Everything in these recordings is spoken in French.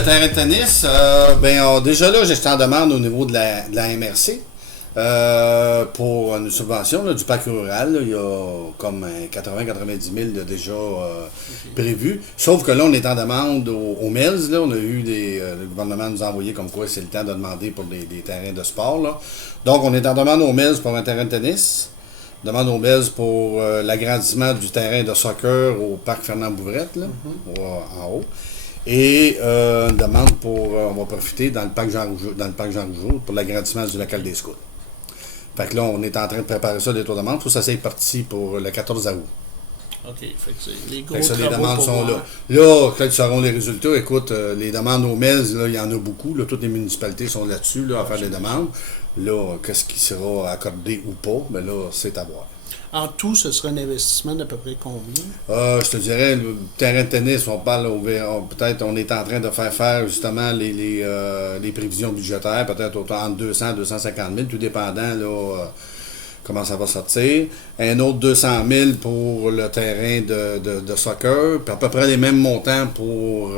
Le terrain de tennis, déjà là, j'étais en demande au niveau de la MRC pour une subvention là, du parc rural. Là, il y a comme 80-90 000 de déjà prévus. Sauf que là, on est en demande au MELS. Là, on a eu le gouvernement nous a envoyé comme quoi c'est le temps de demander pour des terrains de sport. Là. Donc, on est en demande au MELS pour un terrain de tennis. Demande au MELS pour l'agrandissement du terrain de soccer au parc Fernand-Bouvrette, là, en haut. Et une demande pour, on va profiter dans le parc Jean Rougeau pour l'agrandissement du local des scouts. Fait que là, on est en train de préparer ça, les trois demandes. Tout ça, c'est parti pour le 14 août. OK. Fait que les gros les travaux demandes pour sont voir. là. Quand ils sauront les résultats, écoute, les demandes au MELS, là, il y en a beaucoup. Là, toutes les municipalités sont là-dessus, là, à faire des demandes. Là, qu'est-ce qui sera accordé ou pas, mais là, c'est à voir. En tout, ce sera un investissement d'à peu près combien? Je te dirais, le terrain de tennis, on parle, peut-être on est en train de faire justement les prévisions budgétaires, peut-être entre 200 et 250 000, tout dépendant là, comment ça va sortir. Un autre 200 000 pour le terrain de soccer, puis à peu près les mêmes montants pour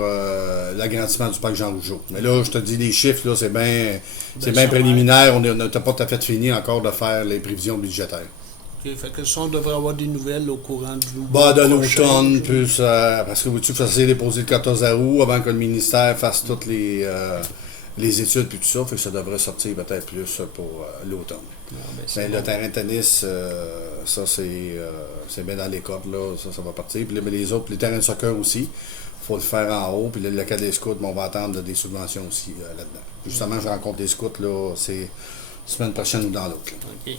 l'agrandissement du parc Jean Rougeau. Mais là, je te dis, les chiffres, là, c'est bien préliminaire. On n'a pas tout à fait fini encore de faire les prévisions budgétaires. OK. Fait que ça, on devrait avoir des nouvelles au courant du De l'automne, plus parce que tu faisais déposer le 14 août avant que le ministère fasse toutes les études puis tout ça, fait que ça devrait sortir peut-être plus pour l'automne. Mais le terrain de tennis, ça c'est bien dans les cordes, là, ça va partir. Puis les autres, les terrains de soccer aussi, il faut le faire en haut. Puis le cas des scouts, on va attendre des subventions aussi là-dedans. Justement, je rencontre des scouts, là, c'est semaine prochaine ou dans l'autre. OK.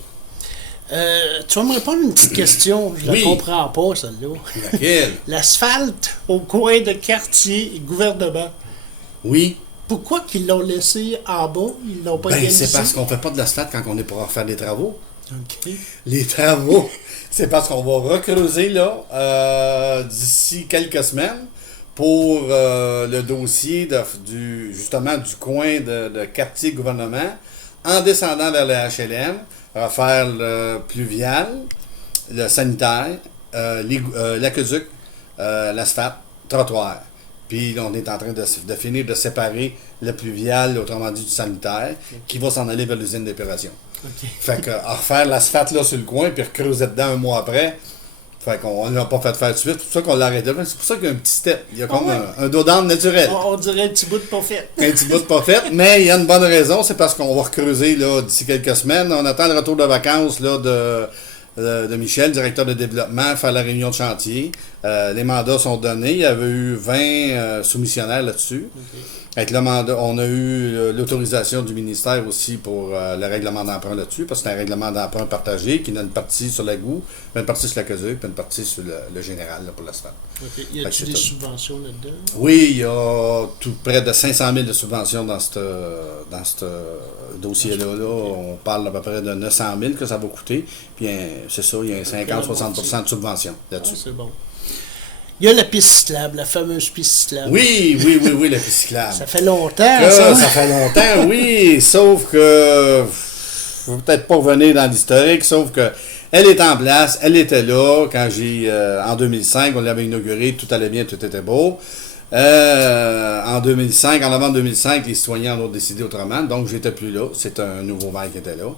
Tu vas me répondre à une petite question. Je ne la comprends pas, celle-là. Laquelle? L'asphalte au coin de quartier et gouvernement. Oui. Pourquoi qu'ils l'ont laissé en bas? Ils l'ont pas organisé? C'est parce qu'on ne fait pas de l'asphalte quand on est pour faire des travaux. OK. Les travaux, c'est parce qu'on va recreuser là d'ici quelques semaines pour le dossier justement du coin de quartier gouvernement en descendant vers le HLM. Refaire le pluvial, le sanitaire, l'aqueduc, l'asphalte, trottoir. Puis on est en train de finir de séparer le pluvial, autrement dit du sanitaire, qui va s'en aller vers l'usine d'épuration. OK. Fait que refaire l'asphalte là sur le coin, puis recreuser dedans un mois après. Fait qu'on ne l'a pas fait faire tout de suite. C'est pour ça qu'on l'a arrêté. C'est pour ça qu'il y a un petit step. Il y a comme un dos d'âne naturel. On dirait un petit bout de pas fait. Un petit bout de pas fait. Mais il y a une bonne raison. C'est parce qu'on va recreuser là, d'ici quelques semaines. On attend le retour de vacances là, de Michel, directeur de développement, faire la réunion de chantier. Les mandats sont donnés. Il y avait eu 20 soumissionnaires là-dessus. Okay. Avec le mandat, on a eu l'autorisation du ministère aussi pour le règlement d'emprunt là-dessus, parce que c'est un règlement d'emprunt partagé qui a une partie sur la GOU, une partie sur la CASU, puis une partie sur le général là, pour l'asphalte. Okay. Y a-t-il des subventions là-dedans? Oui, il y a près de 500 000 de subventions dans ce dossier-là. Là. On parle à peu près de 900 000 que ça va coûter. Puis c'est ça, il y a 50-60% de subventions là-dessus. C'est bon. Il y a la piste cyclable, la fameuse piste cyclable. Oui, la piste cyclable. Ça fait longtemps, ça. Ça fait longtemps, oui. Sauf que, je ne vais peut-être pas revenir dans l'historique, sauf que elle est en place, elle était là quand en 2005, on l'avait inaugurée, tout allait bien, tout était beau. En novembre 2005, les citoyens en ont décidé autrement, donc j'étais plus là. C'est un nouveau maire qui était là.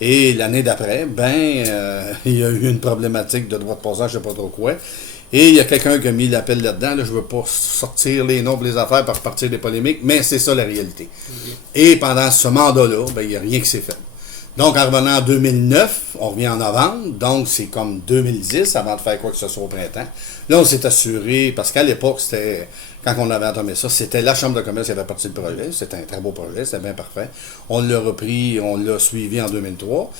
Et l'année d'après, il y a eu une problématique de droit de passage, je ne sais pas trop quoi. Et il y a quelqu'un qui a mis l'appel là-dedans. Là, je ne veux pas sortir les noms pour les affaires pour repartir des polémiques, mais c'est ça la réalité. Okay. Et pendant ce mandat-là, il n'y a rien qui s'est fait. Donc, en revenant en 2009, on revient en novembre, donc c'est comme 2010, avant de faire quoi que ce soit au printemps. Là, on s'est assuré, parce qu'à l'époque, c'était, quand on avait entamé ça, c'était la Chambre de commerce qui avait parti le projet. C'était un très beau projet, c'était bien parfait. On l'a repris, on l'a suivi en 2003.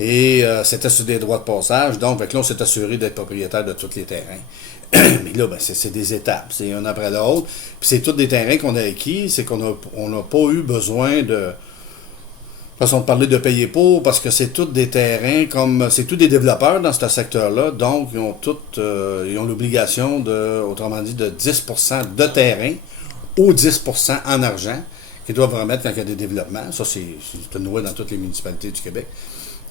Et c'était sur des droits de passage. Donc, là, on s'est assuré d'être propriétaire de tous les terrains. Mais là, c'est des étapes. C'est un après l'autre. Puis c'est tous des terrains qu'on a acquis. C'est qu'on n'a pas eu besoin de façon de parler de payer pour, parce que c'est tous des terrains c'est tous des développeurs dans ce secteur-là. Donc, ils ont l'obligation autrement dit, de 10% de terrain ou 10% en argent qu'ils doivent remettre quand il y a des développements. Ça, c'est une loi dans toutes les municipalités du Québec.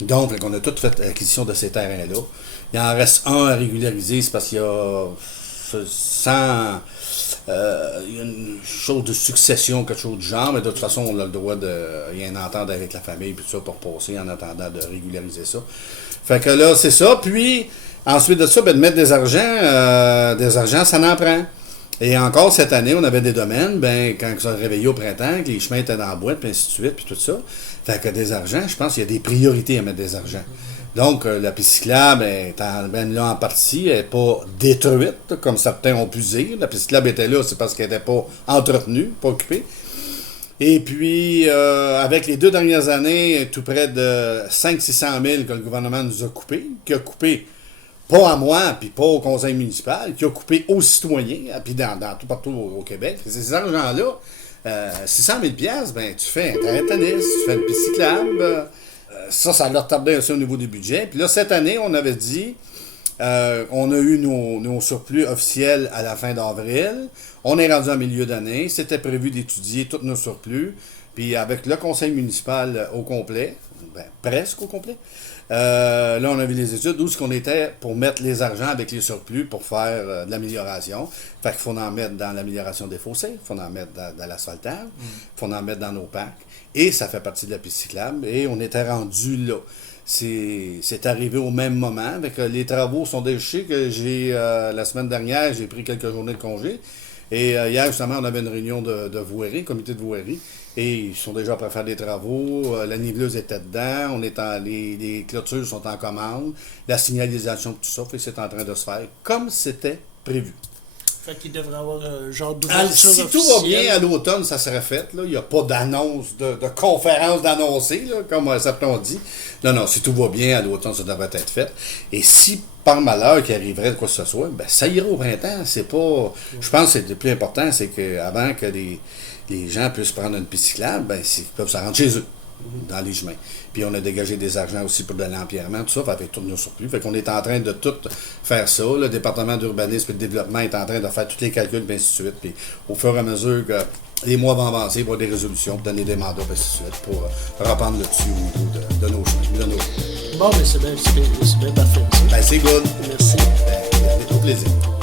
Donc, on a tout fait l'acquisition de ces terrains-là. Il en reste un à régulariser, c'est parce qu'il y a sans... il y a une chose de succession, quelque chose du genre, mais de toute façon, on a le droit de... Il y a une entente avec la famille, puis tout ça, pour passer en attendant de régulariser ça. Fait que là, c'est ça. Puis, ensuite de ça, de mettre des argents, ça n'en prend. Et encore cette année, on avait des domaines, quand ils sont réveillés au printemps, que les chemins étaient dans la boîte, puis ainsi de suite, puis tout ça. Fait que des argents, je pense qu'il y a des priorités à mettre des argents. Donc, la piste cyclable est là en partie, elle n'est pas détruite, comme certains ont pu dire. La piste cyclable était là, c'est parce qu'elle n'était pas entretenue, pas occupée. Et puis, avec les 2 dernières années, tout près de 500-600 000 que le gouvernement nous a coupé, qui a coupé pas à moi, puis pas au conseil municipal, qui a coupé aux citoyens, puis tout partout au Québec. Ces argents-là, 600 000 $, tu fais un terrain de tennis, tu fais une piste cyclable. Ça leur tardait aussi au niveau des budgets. Puis là, cette année, on avait dit, on a eu nos surplus officiels à la fin d'avril. On est rendu en milieu d'année. C'était prévu d'étudier tous nos surplus. Puis avec le conseil municipal au complet, presque au complet, là, on a vu les études d'où est-ce qu'on était pour mettre les argents avec les surplus pour faire de l'amélioration. Fait qu'il faut en mettre dans l'amélioration des fossés, il faut en mettre dans l'asphaltage, il faut en mettre dans nos parcs. Et ça fait partie de la piste cyclable. Et on était rendu là. C'est arrivé au même moment. Avec, les travaux sont déjà... Je sais que la semaine dernière, j'ai pris quelques journées de congé. Et hier, justement, on avait une réunion de voirie, comité de voirie. Et ils sont déjà prêts à faire des travaux. La niveleuse était dedans. Les clôtures sont en commande. La signalisation, tout ça, fait que c'est en train de se faire comme c'était prévu. Fait qu'il devrait avoir un genre d'ouverture si tout va bien, à l'automne, ça serait fait. Là. Il n'y a pas d'annonce, de conférence d'annoncer, là, comme certains ont dit. Non, si tout va bien, à l'automne, ça devrait être fait. Et si, par malheur, qu'il arriverait de quoi que ce soit, ça ira au printemps. C'est pas... Je pense que le plus important, c'est qu'avant que les gens puissent prendre une piste cyclable, ils peuvent se rendre chez eux, dans les chemins. Puis on a dégagé des argents aussi pour de l'empierrement, tout ça, avec tous nos surplus. Fait qu'on est en train de tout faire ça. Le département d'urbanisme et de développement est en train de faire tous les calculs, et ainsi de suite. Puis au fur et à mesure que les mois vont avancer, il va y avoir des résolutions, pour donner des mandats, et ainsi de suite, pour reprendre le dessus au niveau de nos chemins. Bon, mais c'est bien parfait. C'est good. Merci. Avec tout plaisir.